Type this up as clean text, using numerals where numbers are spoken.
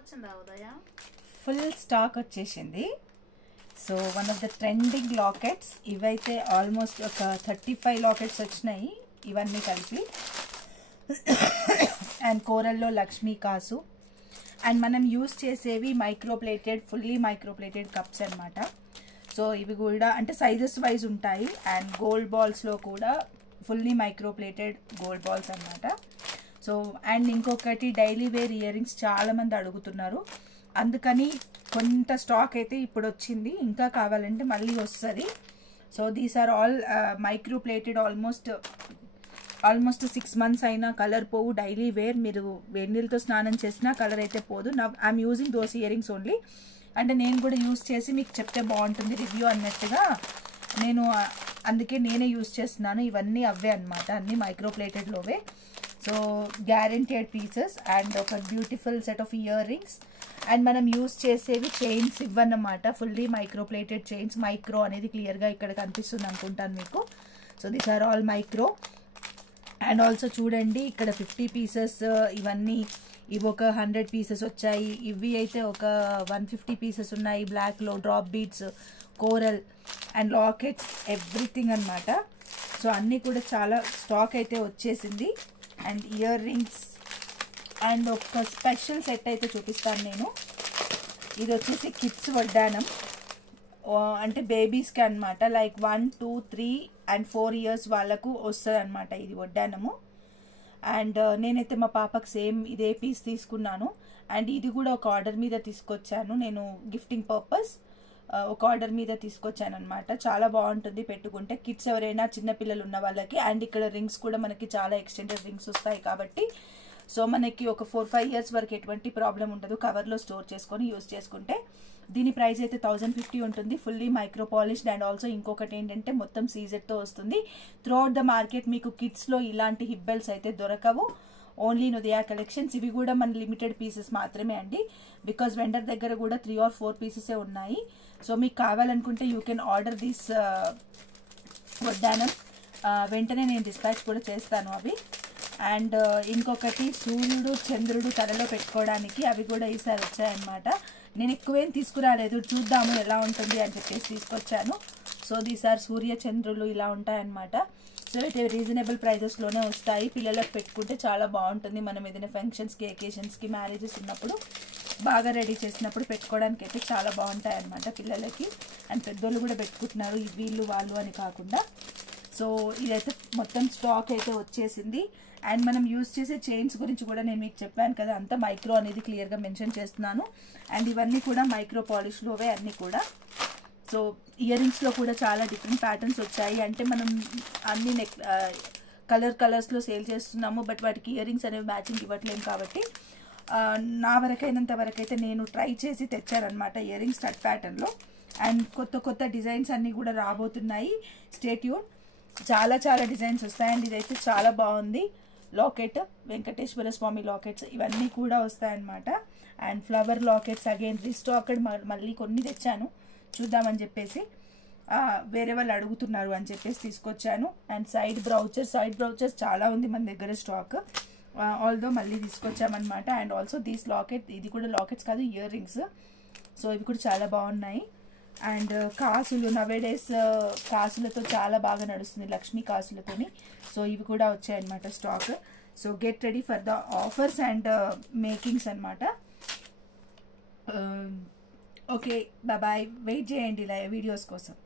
వచ్చిందా Udaya? Full stock వచ్చేసింది. So one of the trending lockets ఇవైతే ఆల్మోస్ట్ ఒక 35 లాకెట్స్ వచ్చినాయి ఇవన్నీ కలిపి. అండ్ కోరల్లో లక్ష్మీ కాసు. అండ్ మనం యూస్ చేసేవి మైక్రోప్లేటెడ్, ఫుల్లీ మైక్రోప్లేటెడ్ కప్స్ అనమాట. సో ఇవి కూడా అంటే సైజెస్ వైజ్ ఉంటాయి. అండ్ గోల్డ్ బాల్స్లో కూడా ఫుల్లీ మైక్రోప్లేటెడ్ గోల్డ్ బాల్స్ అనమాట. సో అండ్ ఇంకొకటి డైలీ వేర్ ఇయర్ రింగ్స్ చాలామంది అడుగుతున్నారు, అందుకని కొంత స్టాక్ అయితే ఇప్పుడు వచ్చింది, ఇంకా కావాలంటే మళ్ళీ వస్తుంది. So these are all microplated. Almost 6 months అయినా కలర్ పోవు. డైలీ వేర్ మీరు వేడి నీళ్ళతో స్నానం చేసినా కలర్ అయితే పోదు. నా I'm using those earrings only. అంటే నేను కూడా యూజ్ చేసి మీకు చెప్తే బాగుంటుంది రివ్యూ అన్నట్టుగా నేను అందుకే నేనే యూజ్ చేస్తున్నాను. ఇవన్నీ అవే అనమాట, అన్నీ మైక్రోప్లేటెడ్లోవే. సో గ్యారెంటెడ్ పీసెస్ అండ్ ఒక beautiful set of earrings. And మనం యూజ్ చేసేవి చైన్స్ ఇవ్వన్నమాట, ఫుల్లీ మైక్రోప్లేటెడ్ చైన్స్. మైక్రో అనేది క్లియర్గా ఇక్కడ కనిపిస్తుంది అనుకుంటాను మీకు. So these are all micro. And also చూడండి ఇక్కడ 50 pieces ఇవన్నీ. ఇవి ఒక 100 pieces వచ్చాయి. ఇవి అయితే ఒక 150 pieces ఉన్నాయి. బ్లాక్లో drop beads, coral and lockets, everything అనమాట. సో అన్నీ కూడా చాలా స్టాక్ అయితే వచ్చేసింది. అండ్ ఇయర్ రింగ్స్ అండ్ ఒక స్పెషల్ సెట్ అయితే చూపిస్తాను నేను. ఇది వచ్చేసి కిడ్స్ వడ్డానం, అంటే బేబీస్కి అనమాట. లైక్ 1, 2, 3 and 4 years వాళ్ళకు వస్తుంది అనమాట ఇది వడ్డానము. అండ్ నేనైతే మా పాపకు సేమ్ ఇదే పీస్ తీసుకున్నాను. అండ్ ఇది కూడా ఒక ఆర్డర్ మీద తీసుకొచ్చాను నేను, గిఫ్టింగ్ పర్పస్ ఒక ఆర్డర్ మీద తీసుకొచ్చాను అనమాట. చాలా బాగుంటుంది పెట్టుకుంటే, కిడ్స్ ఎవరైనా చిన్నపిల్లలు ఉన్న వాళ్ళకి. అండ్ ఇక్కడ రింగ్స్ కూడా మనకి చాలా ఎక్స్టెండెడ్ రింగ్స్ వస్తాయి కాబట్టి సో మనకి ఒక 4-5 years వరకు ఎటువంటి ప్రాబ్లం ఉండదు కవర్లో స్టోర్ చేసుకొని యూజ్ చేసుకుంటే. దీని ప్రైస్ అయితే 1050 ఉంటుంది, fully micro polished. And also ఇంకొకటి ఏంటంటే మొత్తం సీజెడ్తో వస్తుంది. త్రూఅవుట్ ద మార్కెట్ మీకు కిడ్స్లో ఇలాంటి హిప్ బెల్ట్స్ అయితే దొరకవు, ఓన్లీ ఉదయ కలెక్షన్స్. ఇవి కూడా మన లిమిటెడ్ పీసెస్ మాత్రమే అండి, బికాజ్ వెండర్ దగ్గర కూడా 3 or 4 pieces ఉన్నాయి. సో మీకు కావాలనుకుంటే యూ కెన్ ఆర్డర్ దిస్ వడ్డానం. వెంటనే నేను డిస్పాచ్ కూడా చేస్తాను అవి. అండ్ ఇంకొకటి సూర్యుడు చంద్రుడు తలలో పెట్టుకోవడానికి, అవి కూడా ఈసారి వచ్చాయన్నమాట. నేను ఎక్కువేం తీసుకురాలేదు, చూద్దాము ఎలా ఉంటుంది అని చెప్పేసి తీసుకొచ్చాను. సో దీసారి సూర్య చంద్రులు ఇలా ఉంటాయన్నమాట. సో అయితే రీజనబుల్ ప్రైజెస్లోనే వస్తాయి. పిల్లలకు పెట్టుకుంటే చాలా బాగుంటుంది. మనం ఏదైనా ఫంక్షన్స్కి, ఎకేషన్స్కి, మ్యారేజెస్ ఉన్నప్పుడు బాగా రెడీ చేసినప్పుడు పెట్టుకోవడానికి అయితే చాలా బాగుంటాయి అన్నమాట పిల్లలకి. అండ్ పెద్దోళ్ళు కూడా పెట్టుకుంటున్నారు, వీళ్ళు వాళ్ళు అని కాకుండా. సో ఇదైతే మొత్తం స్టాక్ అయితే వచ్చేసింది. అండ్ మనం యూజ్ చేసే చైన్స్ గురించి కూడా నేను మీకు చెప్పాను కదా, అంతా మైక్రో అనేది క్లియర్గా మెన్షన్ చేస్తున్నాను. అండ్ ఇవన్నీ కూడా మైక్రో పాలిష్లోవే అన్నీ కూడా. సో ఇయర్ రింగ్స్లో కూడా చాలా డిఫరెంట్ ప్యాటర్న్స్ వచ్చాయి. అంటే మనం అన్ని కలర్స్లో సేల్ చేస్తున్నాము, బట్ వాటికి ఇయర్ రింగ్స్ అనేవి మ్యాచింగ్ ఇవ్వట్లేము కాబట్టి నా వరకైనంత వరకైతే నేను ట్రై చేసి తెచ్చానమాట ఇయర్ రింగ్స్ స్టడ్ ప్యాటర్న్లో. అండ్ కొత్త డిజైన్స్ అన్నీ కూడా రాబోతున్నాయి, స్టే ట్యూన్. చాలా డిజైన్స్ వస్తాయి. అండ్ ఇదైతే చాలా బాగుంది లాకెట్, వెంకటేశ్వర స్వామి లాకెట్స్ ఇవన్నీ కూడా వస్తాయన్నమాట. And flower lockets again restocked, మళ్ళీ కొన్ని తెచ్చాను చూద్దామని చెప్పేసి. వేరే వాళ్ళు అడుగుతున్నారు అని చెప్పేసి తీసుకొచ్చాను. అండ్ సైడ్ బ్రౌచర్స్ చాలా ఉంది మన దగ్గర స్టాక్, ఆల్దో మళ్ళీ తీసుకొచ్చామన్నమాట. అండ్ ఆల్సో దీస్ లాకెట్, ఇది కూడా లాకెట్స్ కాదు ఇయర్ రింగ్స్. సో ఇవి కూడా చాలా బాగున్నాయి. అండ్ కాసులు, నవేడేస్ కాసులతో చాలా బాగా నడుస్తుంది, లక్ష్మీ కాసులతోని. సో ఇవి కూడా వచ్చాయన్నమాట stock. So get ready for the offers and makings అనమాట. ఓకే బాయ్, వెయిట్ చేయండి ఇలా వీడియోస్ కోసం.